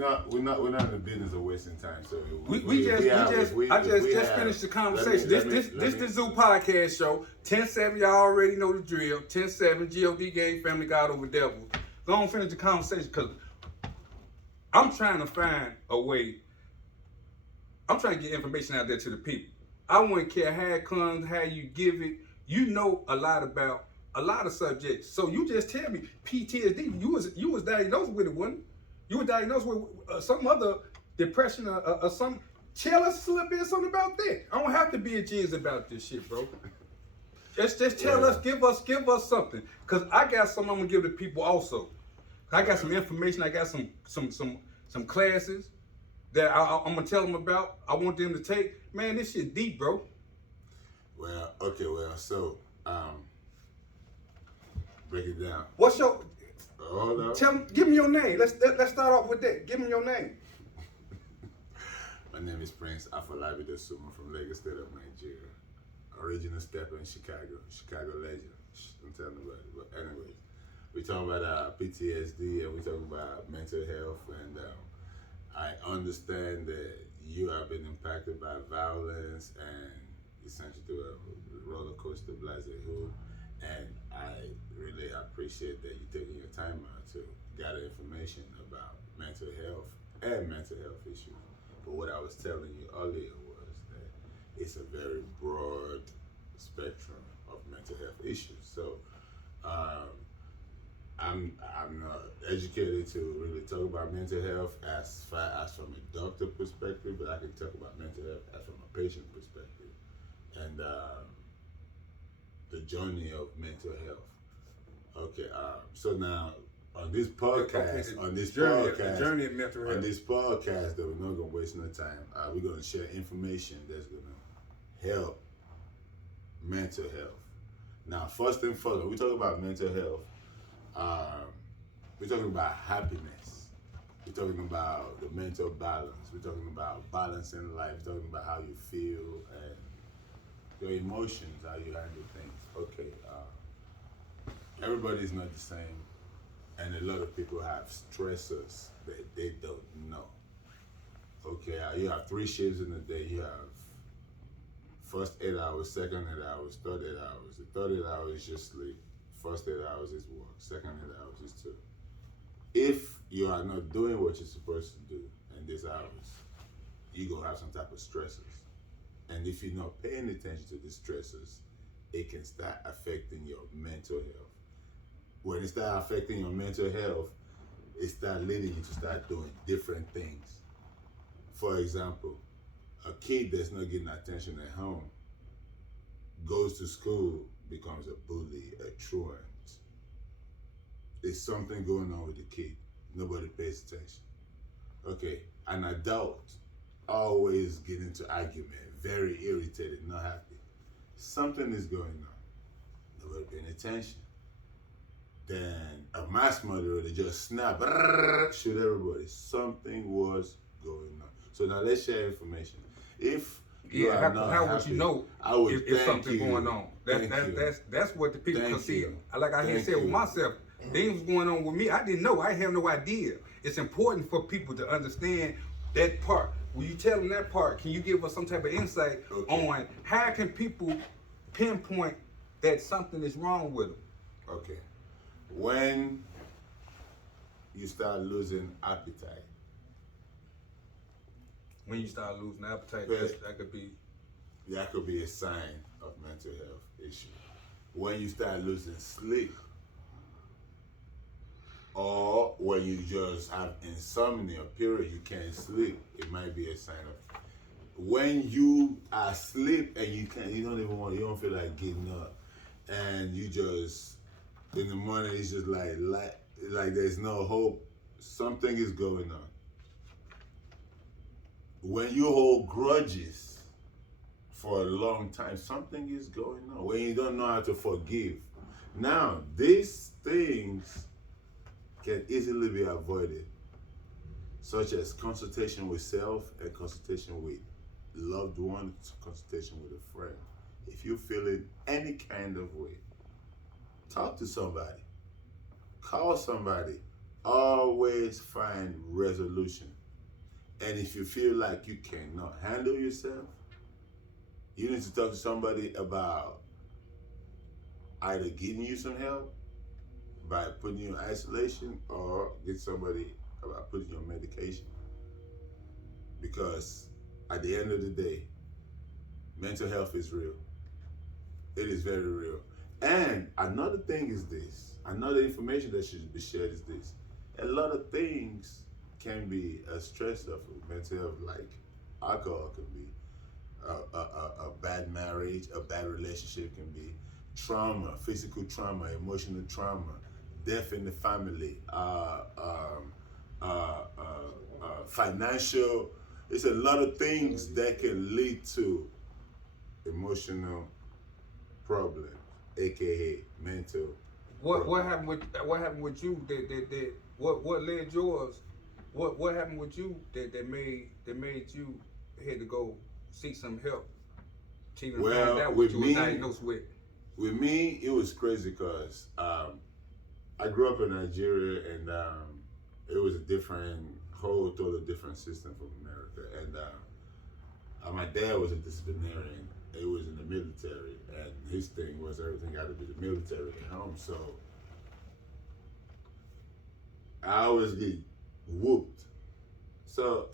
we're not in the business of wasting time. So I just finished the conversation. This the Zoo podcast show. 10-7, y'all already know the drill. 10-7, God game, family, God over devils. Go on, finish the conversation because I'm trying to find a way. I'm trying to get information out there to the people. I wouldn't care how it comes, how you give it. You know a lot about a lot of subjects. So you just tell me PTSD. You was diagnosed with it, wasn't you? You were diagnosed with some other depression or some. Tell us a little bit something about that. I don't have to be a jizz about this shit, bro. Just tell us, give us something. Cause I got something I'm gonna give to people also. I got some information. I got some classes that I'm gonna tell them about. I want them to take. Man, this shit deep, bro. So break it down. What's your? Hold up. Give me your name. Let's start off with that. Give me your name. My name is Prince Afolabi Dosuma from Lagos State of Nigeria. Original stepper in Chicago legend. Don't tell nobody. But anyways, we talking about PTSD and we talking about mental health, and I understand that you have been impacted by violence and essentially through a roller coaster livelihood, and I really appreciate that you taking your time out to gather information about mental health and mental health issues. But what I was telling you earlier was that it's a very broad spectrum of mental health issues. So I'm not educated to really talk about mental health as far as from a doctor perspective, but I can talk about mental health as from a patient perspective and the journey of mental health. Okay, so now on this podcast, the journey of mental health. On this podcast, that we're not gonna waste no time. We're gonna share information that's gonna help mental health. Now, first and foremost, we talk about mental health. We're talking about happiness. We're talking about the mental balance. We're talking about balancing life. We're talking about how you feel and your emotions, how you handle things. Okay, everybody's not the same, and a lot of people have stressors that they don't know. Okay, you have 3 shifts in a day. You have first 8 hours, second 8 hours, third 8 hours. The third 8 hours is just sleep. First 8 hours is work. Second 8 hours is two. If you are not doing what you're supposed to do in these hours, you're going to have some type of stressors. And if you're not paying attention to these stressors, it can start affecting your mental health. When it starts affecting your mental health, it starts leading you to start doing different things. For example, a kid that's not getting attention at home goes to school, becomes a bully, a truant. There's something going on with the kid. Nobody pays attention. Okay, an adult always get into argument, very irritated, not happy. Something is going on. Nobody paying attention. Then a mass murderer, they just snap, shoot everybody. Something was going on. So now let's share information. If you are not how happy, would you know if something going on? That's what the people can see. Like I said with myself, things going on with me. I didn't know. I have no idea. It's important for people to understand that part. When you tell them that part, can you give us some type of insight on how can people pinpoint that something is wrong with them? Okay. When you start losing appetite. When you start losing appetite, that could be a sign of mental health issue. When you start losing sleep, or when you just have insomnia, period, you can't sleep, it might be a sign of. When you are asleep and you don't feel like getting up, and you just in the morning it's just like there's no hope, something is going on. When you hold grudges for a long time, something is going on. When you don't know how to forgive. Now, these things can easily be avoided, such as consultation with self and consultation with loved ones, consultation with a friend. If you're feeling any kind of way, talk to somebody. Call somebody. always find resolution. And if you feel like you cannot handle yourself, you need to talk to somebody about either getting you some help by putting you in isolation or get somebody about putting you on medication. Because at the end of the day, mental health is real. It is very real. And another thing is this, another information that should be shared is this. A lot of things can be a stressor for mental health, like alcohol can be, a bad marriage, a bad relationship can be, trauma, physical trauma, emotional trauma, death in the family, financial. It's a lot of things that can lead to emotional problems, aka mental. What happened with you? What led yours? What happened with you that made you had to go seek some help to even find out what you were diagnosed with? With me, it was crazy because I grew up in Nigeria, and it was a total different system from America. And my dad was a disciplinarian. He was in the military, and his thing was everything got to be the military at home. So I always get whooped. So,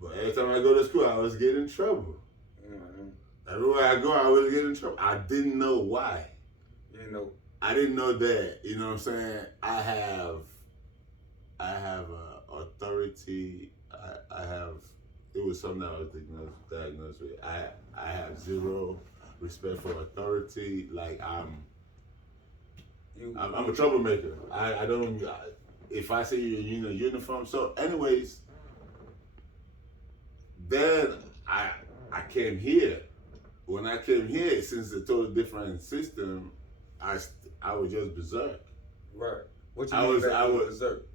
but every time I go to school, I was getting in trouble. Mm-hmm. Everywhere I go, I was getting in trouble. I didn't know why. I didn't know that. You know what I'm saying? I have authority. I have. It was something I was diagnosed with. I have zero respect for authority. Like I'm a troublemaker. I don't. If I see you in uniform. So, anyways, then I came here. When I came here, since it's a totally different system, I was just berserk. Right. What you mean I was berserk?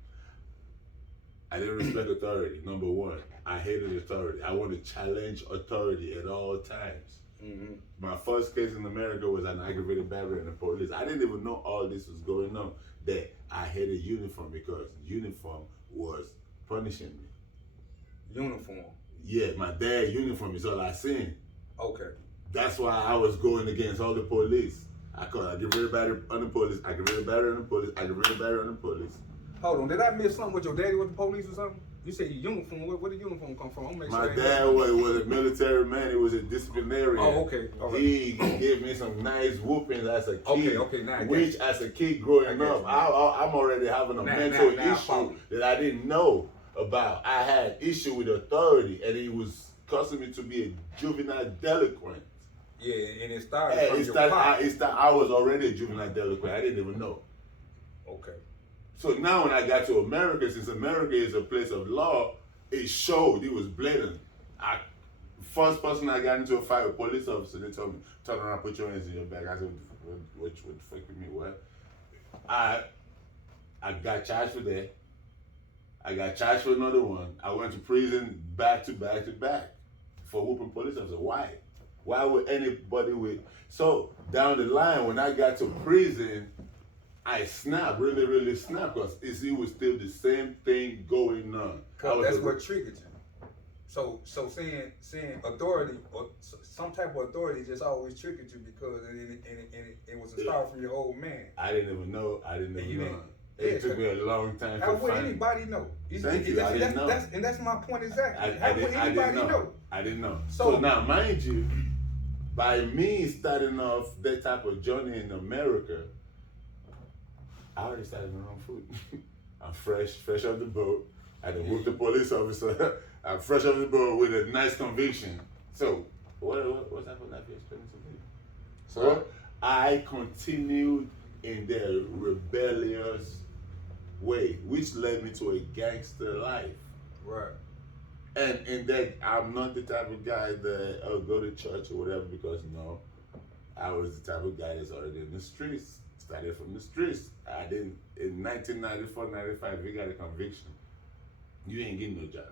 I didn't respect authority. Number one, I hated authority. I wanted to challenge authority at all times. Mm-hmm. My first case in America was an aggravated battery in the police. I didn't even know all this was going on. That I hated uniform because uniform was punishing me. Uniform? Yeah, my dad's uniform is all I seen. Okay. That's why I was going against all the police. I get rid of battery on the police. I get rid of battery on the police. I get rid of battery on the police. Hold on, did I miss something with your daddy with the police or something? You said your uniform. Where did uniform come from? My dad was a military man. He was a disciplinarian. Oh, okay. All right. He gave me some nice whoopings as a kid. Okay. Now which, as a kid growing up, I'm already having a mental issue that I didn't know about. I had issue with authority, and it was causing me to be a juvenile delinquent. Yeah, and it started from your pop. I was already a juvenile delinquent. I didn't even know. Okay. So now when I got to America, since America is a place of law, it showed, it was blatant. First person I got into a fight with a police officer, they told me, turn around, put your hands in your back. I said, what the fuck with me, what? I got charged for that. I got charged for another one. I went to prison back to back to back for whooping police officer. Why? Why would anybody with... So down the line, when I got to prison, I snapped, really snapped, because it was still the same thing going on. That's what triggered you. So saying authority or some type of authority just always triggered you because it was a start from your old man. I didn't even know. It took me a long time. How would anybody know? Thank you. I didn't know. And that's my point exactly. How would anybody know? I didn't know. So now, mind you, by me starting off that type of journey in America, I already started my own food. I'm fresh off the boat. I done whooped the police officer. I'm fresh off the boat with a nice conviction. So, what's happened after explaining to me? So, I continued in the rebellious way, which led me to a gangster life. Right. And in that, I'm not the type of guy that I'll go to church or whatever because, I was the type of guy that's already in the streets. Started from the streets. I didn't, in 1994, 95, we got a conviction. You ain't getting no job.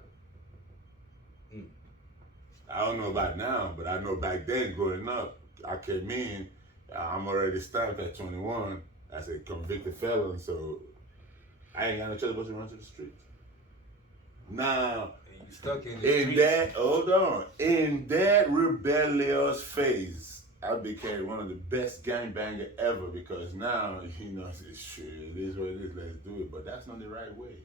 I don't know about now, but I know back then growing up, I came in, I'm already stamped at 21. as a convicted felon, so I ain't got no choice but to run to the streets. Now, and you stuck in the streets. In that rebellious phase, I became one of the best gangbanger ever because now, you know, shit, it is what it is, let's do it. But that's not the right way.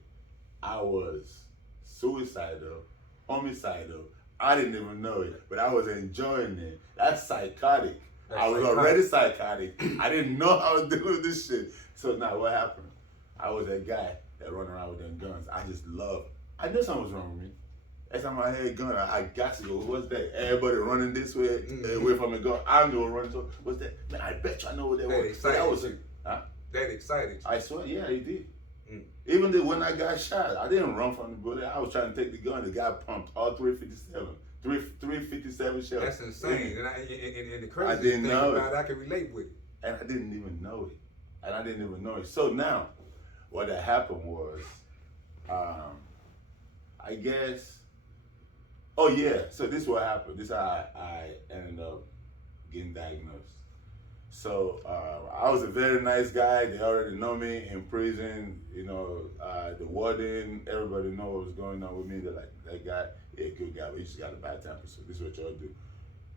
I was suicidal, homicidal. I didn't even know it, but I was enjoying it. That's psychotic. I was already psychotic. I didn't know how to do this shit. So now what happened? I was that guy that run around with them guns. I just love. I knew something was wrong with me. Every time I had a gun, I got to go. What's that? Everybody running this way, away from a gun. I'm the one running. So what's that? Man, I bet you I know what that was. That excited you. I swear, yeah, it did. Even when I got shot, I didn't run from the bullet. I was trying to take the gun. The guy pumped all 357 shells. That's insane. And the crazy I didn't thing know about it, I can relate with it. And I didn't even know it. So now, what had happened was, I guess, oh yeah, so this is what happened. This is how I ended up getting diagnosed. So I was a very nice guy. They already know me in prison. You know, the warden, everybody know what was going on with me. They're like, that guy, yeah, good guy, but he just got a bad temper. So this is what y'all do.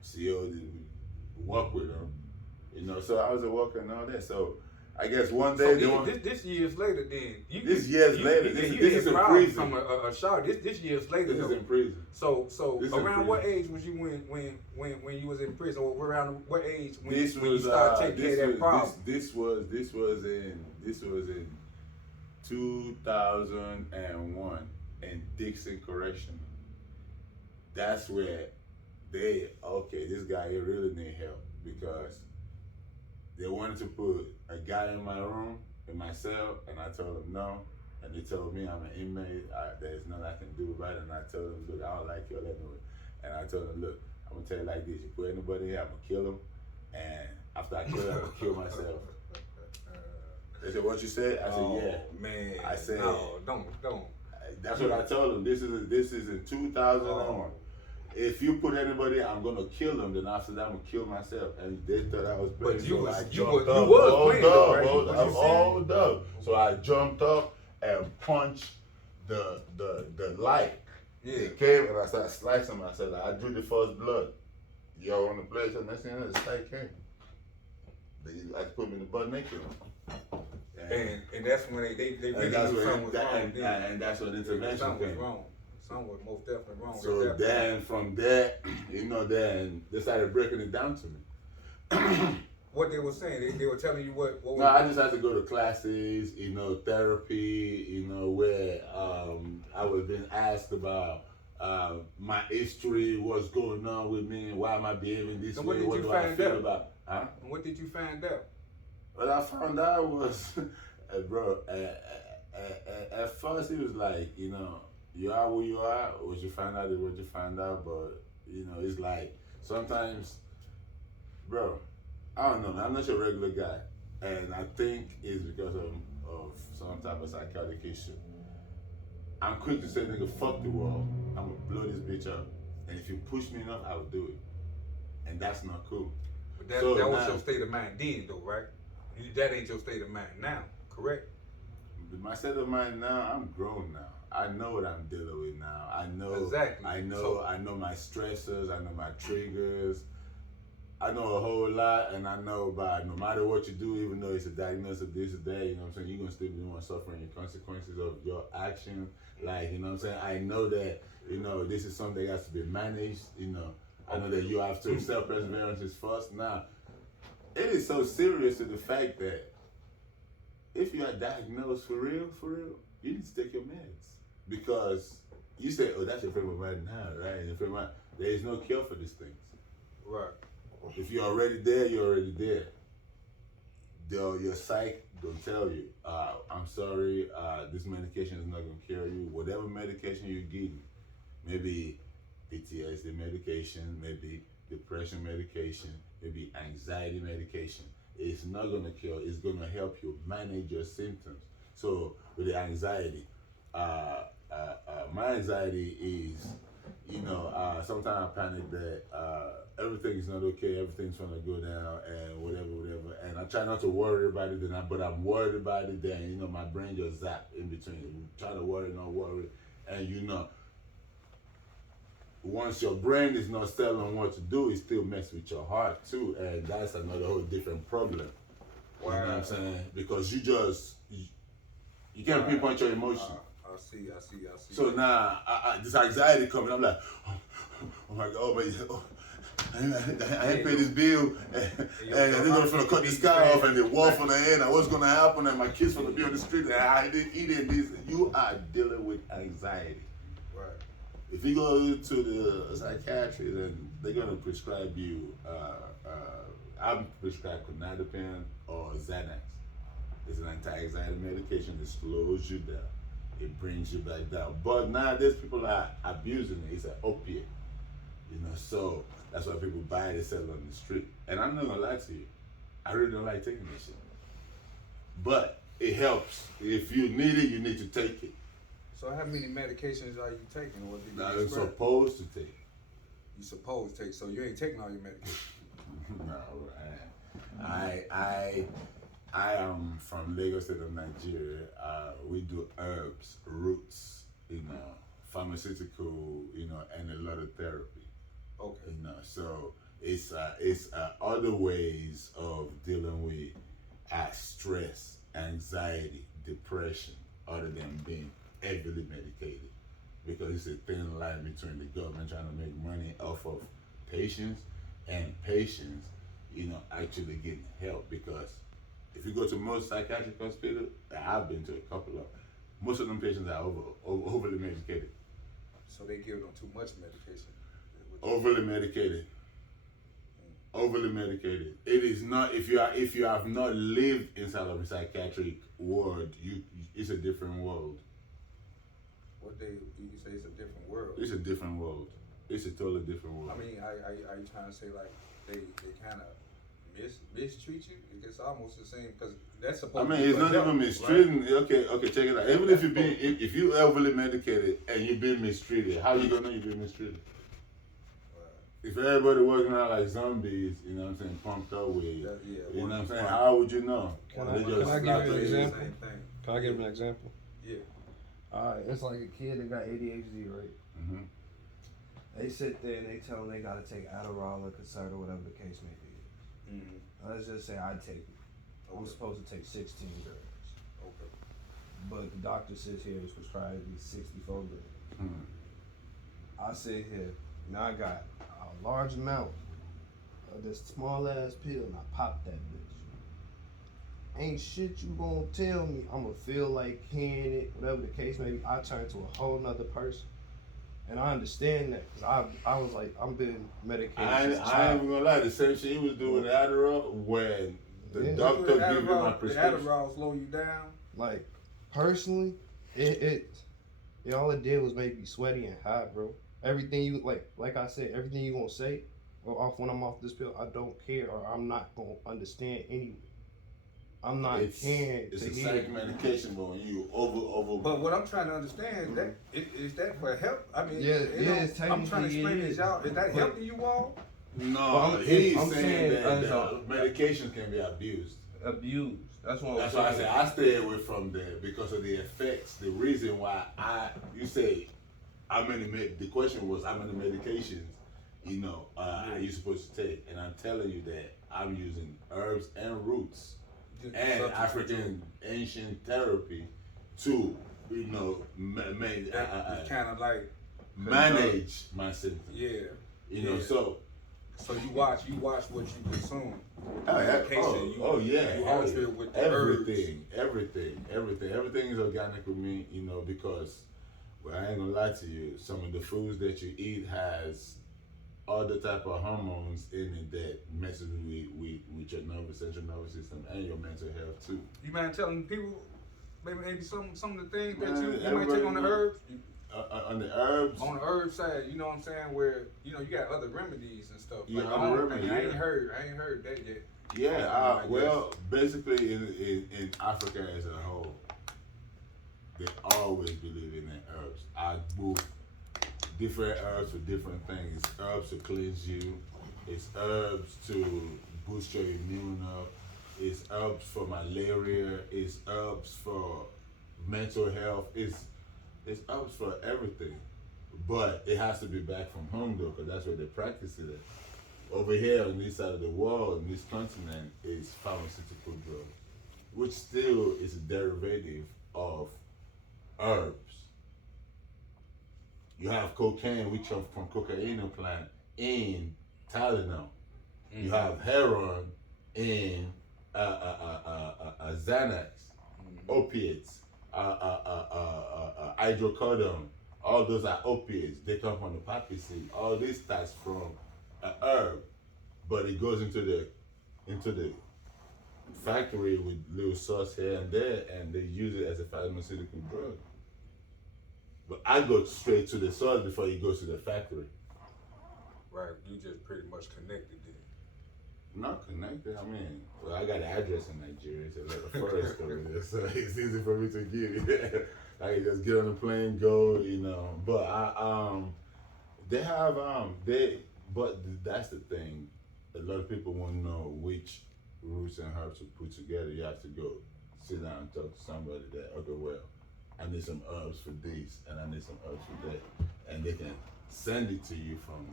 CO, walk with him. You know, so I was a walker and all that. So I guess one day this years later then. This is in prison. From a shot. This years later. This is in prison. So around what age was you when you was in prison? Or around what age when you started taking care of that problem? This was in 2001 in Dixon Correctional. That's where this guy here really need help because they wanted to put a guy in my room, in my cell, and I told them no. And they told me I'm an inmate, there's nothing I can do about it. And I told them, look, I don't like you, let me. And I told them, look, I'm gonna tell you like this, you put anybody here, I'm gonna kill him. And after I kill him, I'm gonna kill myself. They said, what you said? I said, yeah. Man. I said, no, don't. That's what I told them. This is in 2001. If you put anybody, I'm gonna kill them. Then after that, I'm gonna kill myself. And they thought I was playing. But you was playing. Hold up. So I jumped up and punched the light. Yeah. It came and I started slicing myself. I drew the first blood. Y'all want to play? So next thing you know, the light came. They like put me in the butt naked. And that's when they really knew something was wrong. And that's when intervention something came. was wrong. Something was most definitely wrong. So then from there, you know, then they started breaking it down to me. What they were saying, they were telling you what no, I just had to go to classes, you know, therapy, you know, where I was being asked about my history, what's going on with me, why am I behaving this way, what do I feel about? Huh? And what did you find out? What I found out was, bro, at first it was like, you know, you are who you are, what you find out is what you find out, but, you know, it's like, sometimes, bro, I don't know, man, I'm not your regular guy, and I think it's because of some type of psychotic issue. I'm quick to say, nigga, fuck the world, I'm gonna blow this bitch up, and if you push me enough, I will do it, and that's not cool. But that was your state of mind then, though, right? That ain't your state of mind now, correct? My state of mind now, I'm grown now. I know what I'm dealing with now. I know exactly. I know my stressors, I know my triggers. I know a whole lot, and I know about no matter what you do, even though it's a diagnosis of this or that, you know what I'm saying, you're gonna still be the one suffering the consequences of your action. Like, you know what I'm saying? I know that, you know, this is something that has to be managed, you know. I know that you have to self-perseverance is first. Now, it is so serious to the fact that if you are diagnosed for real, you need to take your meds. Because you say, oh, that's your frame of mind now, right? Your frame of mind. There is no cure for these things. Right. If you're already there, you're already there. Your psych will tell you, I'm sorry, this medication is not going to cure you. Whatever medication you're getting, maybe PTSD medication, maybe depression medication, maybe anxiety medication, it's not going to cure, it's going to help you manage your symptoms. So with the anxiety, my anxiety is, you know, sometimes I panic that everything is not okay, everything's gonna go down, and whatever. And I try not to worry about it, but I'm worried about it. Then my brain just zap in between. You try to worry, not worry, and once your brain is not settled on what to do, it still messes with your heart too, and that's another whole different problem. Wow. You know what I'm saying? Because you can't pinpoint your emotion. I see. So now, this anxiety coming, I'm like, oh my God, I ain't pay this bill, and they're gonna cut this guy off, and the wall from the end, and what's gonna happen, and my kids gonna be on the street, and I didn't eat it. This, you are dealing with anxiety. Right. If you go to the psychiatrist, then they're gonna prescribe you. I'm prescribed Clonazepam or Xanax. It's an anti-anxiety medication that slows you down. It brings you back down. But nowadays people are abusing it. It's an opiate. So that's why people buy it and sell it on the street. And I'm not gonna lie to you, I really don't like taking this shit. But it helps. If you need it, you need to take it. So how many medications are you taking? What did you I'm supposed to take. You supposed to take, so you ain't taking all your medication. No, I am from Lagos State of Nigeria. We do herbs, roots, pharmaceutical, and a lot of therapy. Okay. So it's other ways of dealing with stress, anxiety, depression, other than being heavily medicated, because it's a thin line between the government trying to make money off of patients and patients, actually getting help. Because if you go to most psychiatric hospitals, I've been to a couple of, most of them patients are overly medicated. So they give them too much medication. Overly medicated. Overly medicated. It is not. If you have not lived inside of a psychiatric ward, it's a different world. You say it's a different world? It's a different world. It's a totally different world. I mean, are you trying to say like they kind of mistreat you? It's almost the same, because that's supposed. I mean, it's not even mistreating. Right? Okay, check it out. Even if you overly medicated and you've been mistreated, how you gonna know you've been mistreated? If everybody walking around like zombies, pumped up with, you know what I'm saying? How would you know? Can I give you an example? Can I give an example? Yeah. Alright, it's like a kid that got ADHD, right? Mm-hmm. They sit there and they tell them they gotta take Adderall or Concerta or whatever the case may be. Mm-hmm. Let's just say I take it. Okay. I'm supposed to take 16 grams. Okay. But the doctor says here it's prescribed to be 64 grams. Mm-hmm. I sit here, now I got a large amount of this small ass pill and I pop that bitch. Ain't shit you gonna tell me. I'm gonna feel like hearing it, whatever the case may be. I turn to a whole nother person. And I understand that, because I was like, I'm being medicated. I ain't even gonna lie, the same shit he was doing with Adderall, when the doctor gave me my prescription. The Adderall slow you down? Like, personally, it all it did was make me sweaty and hot, bro. Everything you, like I said, everything you gonna say off when I'm off this pill, I don't care, or I'm not gonna understand anyway. I'm not caring. It's a psych medication, but when you over. But what I'm trying to understand is that for help? I mean, I'm trying to explain this, y'all. Is that helping you all? No, he's saying that medications can be abused. That's why I say I stay away from there because of the effects. The reason why you say the question was how many medications are you supposed to take, and I'm telling you that I'm using herbs and roots and African ancient therapy to kind of like manage my symptoms. Yeah. So you watch what you consume. You alter it with the everything is organic with me, because I ain't gonna lie to you, some of the foods that you eat has other type of hormones in it that messes with your central nervous system and your mental health too. You mind telling people maybe some of the things that you might take on the herbs? On the herbs? On the herb side, you know what I'm saying, where you got other remedies and stuff. Yeah, other remedies. I ain't heard that yet. Yeah, basically in Africa as a whole, they always believe in the herbs. I move different herbs for different things. Herbs to cleanse you, It's herbs to boost your immune up. It's herbs for malaria. It's herbs for mental health. It's herbs for everything. But it has to be back from home though, because that's where they practice it at. Over here on this side of the world, on this continent, is pharmaceutical drug, which still is a derivative of herbs. You have cocaine, which are from cocaine plant in Tylenol. You have heroin in Xanax, opiates, hydrocodone. All those are opiates. They come from the poppy seed. All this starts from a herb, but it goes into the factory with little sauce here and there, and they use it as a pharmaceutical drug. But I go straight to the source before it goes to the factory. Right, you just pretty much connected then. Not connected. I mean, well, I got an address in Nigeria. It's a little forest over there, so it's easy for me to give. I can just get on the plane, go, you know. But they have but that's the thing. A lot of people want to know which roots and herbs to put together. You have to go sit down and talk to somebody that, okay, well, I need some herbs for this, and I need some herbs for that, and they can send it to you from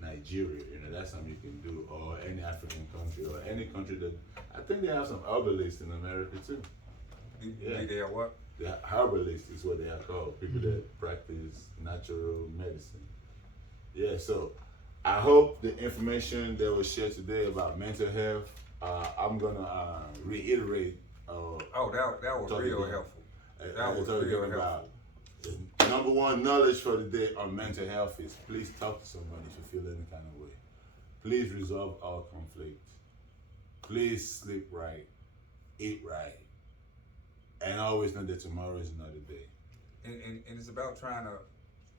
Nigeria. You know, that's something you can do, or any African country, or any country that I think they have some herbalists in America too. Yeah. They have what? The herbalists is what they are called. People that practice natural medicine. Yeah. So I hope the information that was shared today about mental health. I'm gonna reiterate. That was real helpful. That was real helpful. The number one knowledge for the day on mental health is please talk to somebody if you feel any kind of way. Please resolve all conflict. Please sleep right, eat right, and always know that tomorrow is another day. And it's about trying to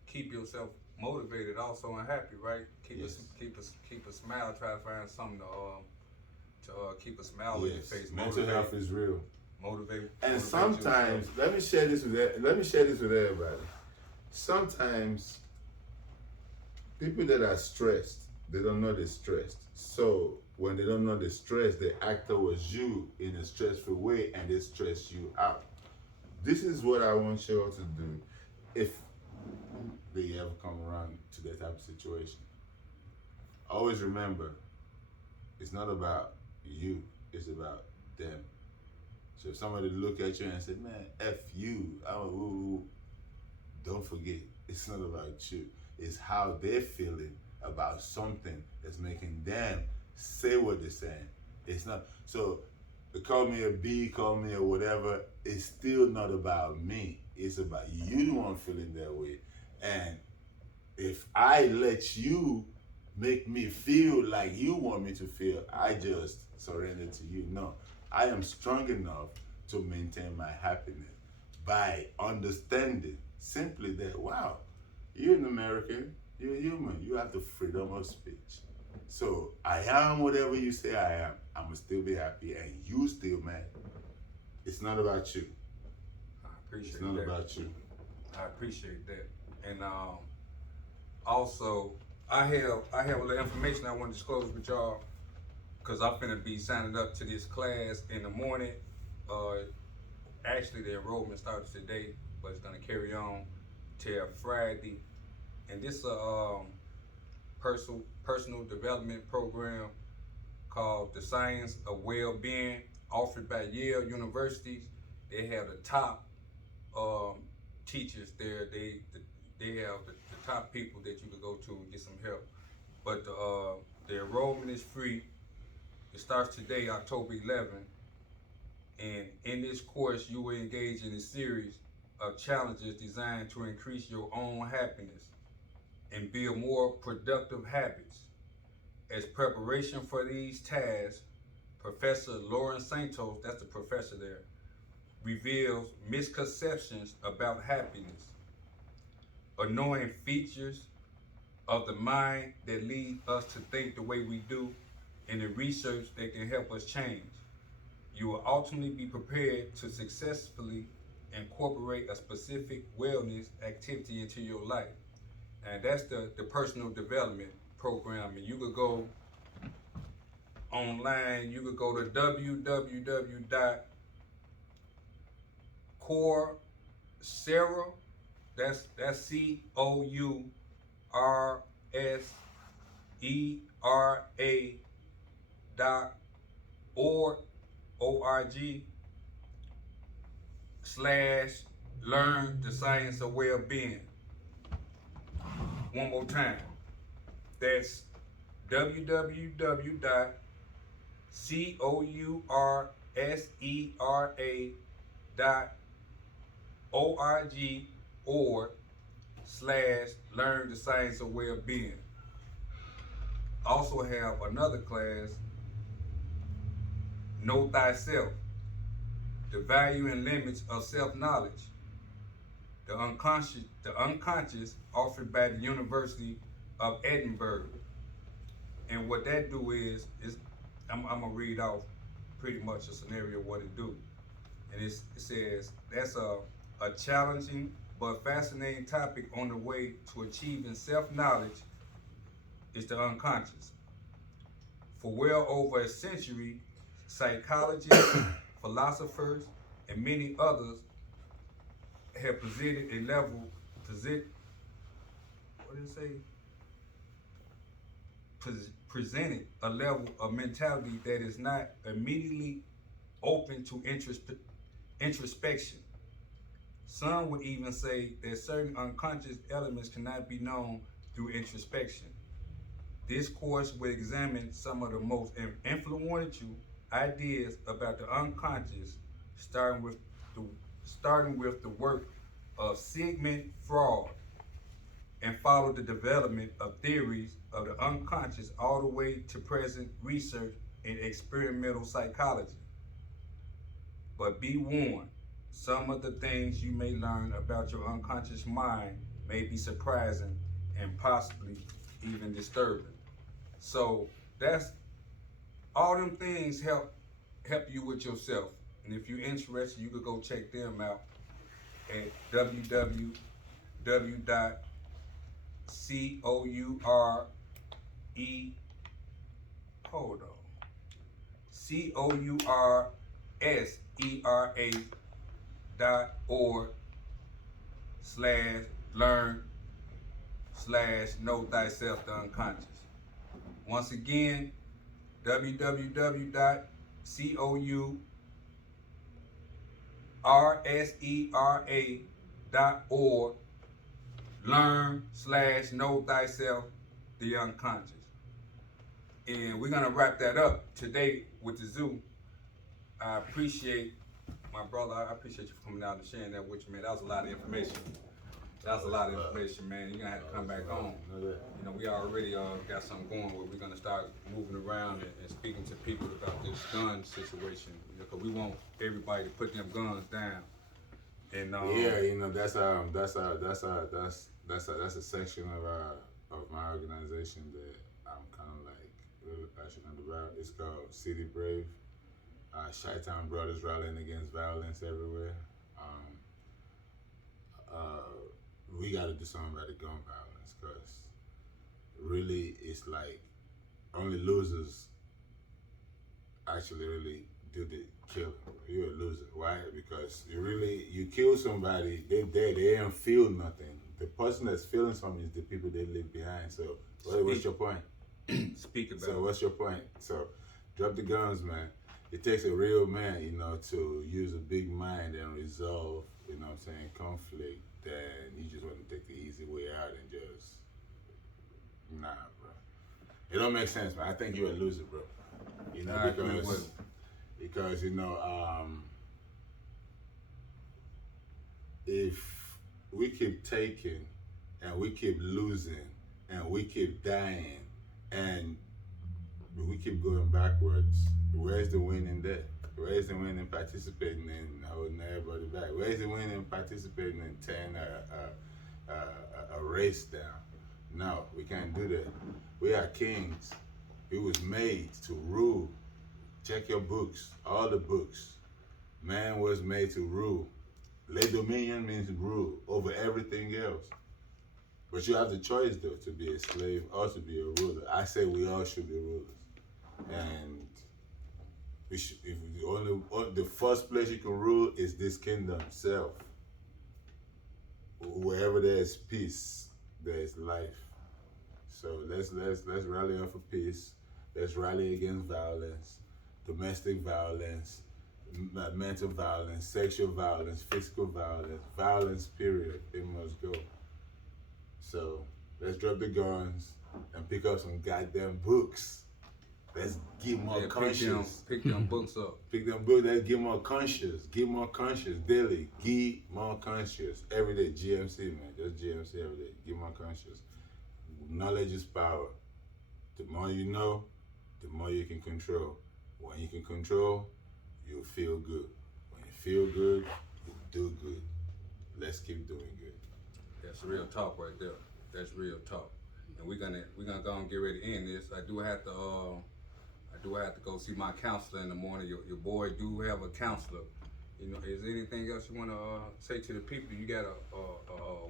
keep yourself motivated also and happy, right? Keep a smile. Try to find something to keep a smile on your face. Mental health is real. Motivate. And sometimes, let me share this with everybody. Sometimes people that are stressed, they don't know they're stressed. So when they don't know they're stressed, they act towards you in a stressful way, and they stress you out. This is what I want you all to do if they ever come around to that type of situation. Always remember, it's not about you, it's about them. So if somebody look at you and say, man, F you, don't forget, it's not about you. It's how they're feeling about something that's making them say what they're saying. It's not, so call me a B, call me a whatever, it's still not about me. It's about you the one feeling that way. And if I let you make me feel like you want me to feel, I just surrender to you. No, I am strong enough to maintain my happiness by understanding simply that, wow, you're an American, you're a human, you have the freedom of speech. So I am whatever you say I am, I'm gonna still be happy, and you still mad. It's not about you. I appreciate that. It's not about you. I appreciate that. And also, I have a little information I want to disclose with y'all, because I'm finna be signing up to this class in the morning. Actually, the enrollment starts today, but it's gonna carry on till Friday. And this is a personal development program called The Science of Well-Being, offered by Yale University. They have the top teachers there. They have the top people that you could go to and get some help. But the enrollment is free. It starts today, October 11th. And in this course, you will engage in a series of challenges designed to increase your own happiness and build more productive habits. As preparation for these tasks, Professor Lauren Santos, that's the professor there, reveals misconceptions about happiness, annoying features of the mind that lead us to think the way we do, and the research that can help us change. You will ultimately be prepared to successfully incorporate a specific wellness activity into your life. And that's the personal development program. And you could go online, you could go to www.coursera, that's COURSERA.org/learn the science of well-being. One more time. That's www.coursera.org/learn the science of well-being. Also have another class, Know Thyself, the value and limits of self-knowledge, the unconscious offered by the University of Edinburgh. And what that do is I'm gonna read off pretty much a scenario of what it do. And it says, that's a challenging but fascinating topic on the way to achieving self-knowledge is the unconscious. For well over a century, psychologists, philosophers, and many others have presented a level, presented a level of mentality that is not immediately open to introspection. Some would even say that certain unconscious elements cannot be known through introspection. This course will examine some of the most influential ideas about the unconscious, starting with the work of Sigmund Freud, and follow the development of theories of the unconscious all the way to present research in experimental psychology. But be warned, some of the things you may learn about your unconscious mind may be surprising and possibly even disturbing. So that's all them things help you with yourself. And if you're interested, you could go check them out at coursera.org/learn/know thyself the unconscious. Once again, www.coursera.org/learn/know thyself the unconscious. And we're gonna wrap that up today with the zoo. I appreciate my brother. I appreciate you for coming out and sharing that with you, man. That was a lot of information. That's a lot of information, man. You're gonna have to come back on. You know, we already got something going where we're gonna start moving around and speaking to people about this gun situation. You know, cause we want everybody to put them guns down. And yeah, you know, that's a section of my organization that I'm kind of like really passionate about. It's called City Brave. Chi-Town Brothers rallying against violence everywhere. We got to do something about the gun violence, because really it's like only losers actually really do the killing. You're a loser. Why? Because you kill somebody, they're dead, they don't feel nothing. The person that's feeling something is the people they leave behind. So what's your point? Speak about So what's your point? So drop the guns, man. It takes a real man, you know, to use a big mind and resolve, you know what I'm saying, conflict. Then you just want to take the easy way out and just, nah, bro. It don't make sense, man. I think you're a loser, bro. You know, because you know, if we keep taking and we keep losing and we keep dying and we keep going backwards, where's the win in that? Where's the win in participating in holding everybody back? Where's the win in participating in tearing a race down? No, we can't do that. We are kings. We was made to rule. Check your books, all the books. Man was made to rule. Le dominion means rule over everything else. But you have the choice though to be a slave or to be a ruler. I say we all should be rulers, and we should. If the first place you can rule is this kingdom self. Wherever there is peace, there is life. So let's rally up for peace. Let's rally against violence, domestic violence, mental violence, sexual violence, physical violence, violence. Period. It must go. So let's drop the guns and pick up some goddamn books. Let's get more conscious. Pick them books up. Pick them books. Let's get more conscious. Get more conscious daily. Get more conscious every day. GMC, man. Just GMC every day. Get more conscious. Knowledge is power. The more you know, the more you can control. When you can control, you'll feel good. When you feel good, you do good. Let's keep doing good. That's real talk right there. That's real talk. And we're gonna go and get ready to end this. I do have to go see my counselor in the morning. Your boy do have a counselor. You know, is there anything else you wanna say to the people? You got a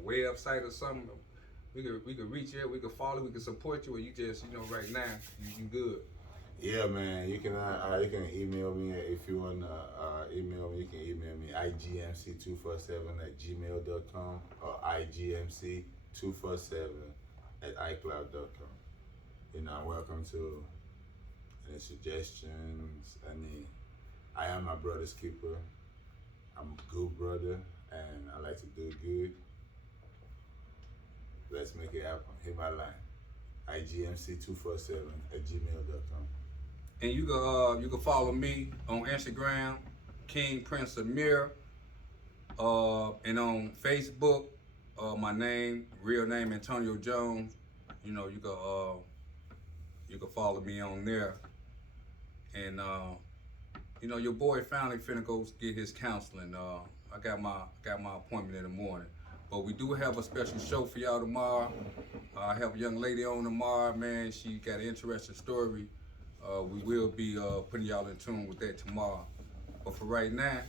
website or something? We could reach you, we could follow, we could support you, or you just, right now, you good. Yeah, man. You can email me if you want to email me. You can email me igmc247@gmail.com or igmc247@icloud.com. I'm welcome to any suggestions. I am my brother's keeper. I'm a good brother, and I like to do good. Let's make it happen. Hit my line. igmc247@gmail.com. And you can follow me on Instagram, King Prince Amir, and on Facebook, my real name Antonio Jones. You can follow me on there. And your boy finally finna go get his counseling. I got my appointment in the morning. But we do have a special show for y'all tomorrow. I have a young lady on tomorrow, man. She got an interesting story. We will be putting y'all in tune with that tomorrow. But for right now,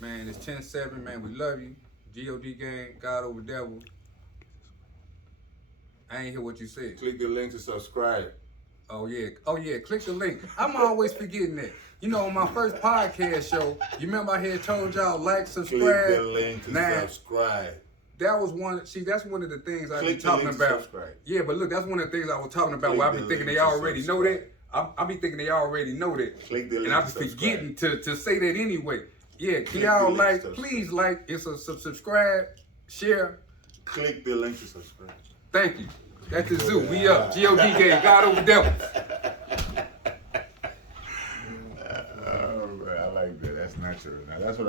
man, it's 10-7, man. We love you. G.O.D. gang, God over devil. I ain't hear what you said. Click the link to subscribe. Oh yeah, click the link. I'm always forgetting that. On my first podcast show, you remember I had told y'all subscribe. Click the link to subscribe. That was that's one of the things I be talking about. Yeah, but look, that's one of the things I was talking about where I be thinking they already know that. I be thinking they already know that. Click the link and I be forgetting to say that anyway. Yeah, y'all please it's a subscribe, share. Click the link to subscribe. Thank you. That's the zoo. We up. G.O.D. gang, God over devils. Oh, man, I like that. That's natural. Now, that's what